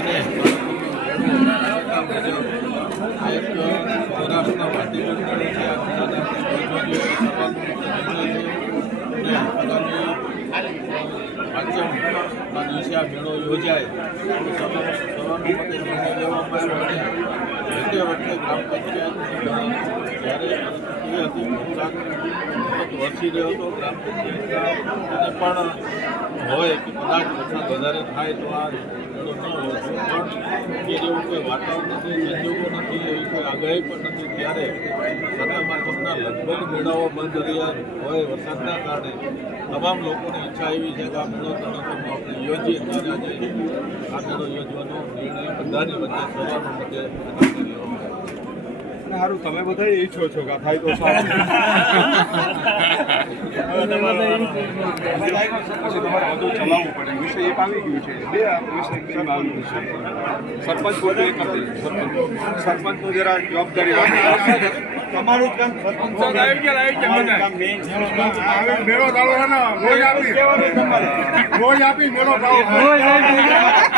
અને એક સૌરાષ્ટ્રના માટી મંડળે છે સભાનું પાંચમના દિવસે આ મેળો યોજાય સર્વાનુમતે નિર્ણય લેવામાં અને વખતે ગ્રામ પંચાયત જ્યારે હતી રહ્યો હતો ગ્રામ પંચાયતના અને પણ હોય કે કદાચ વરસાદ વધારે થાય તો આ મેળો ન પણ એ જેવું કોઈ વાતાવરણ નથી સંજોગો નથી એવી કોઈ આગાહી પણ નથી ત્યારે સાતામાર્ગમના લગભગ મેળાઓ બંધ રહ્યા હોય વરસાદના કારણે. તમામ લોકોની ઈચ્છા એવી છે કે આ મેળો તરતમાં આપણે યોજીએ ત્યારે આજે આ મેળો યોજવાનો નિર્ણય બધાની વચ્ચે સારું તમે બધા ઈચ્છો છો કે થાય તો સારું. ચલાવવું પડે વિષય આવી ગયું છે સરપંચ સરપંચ સરપંચનું તમારું કામ સરપંચ કામ મેળો આપી મેળો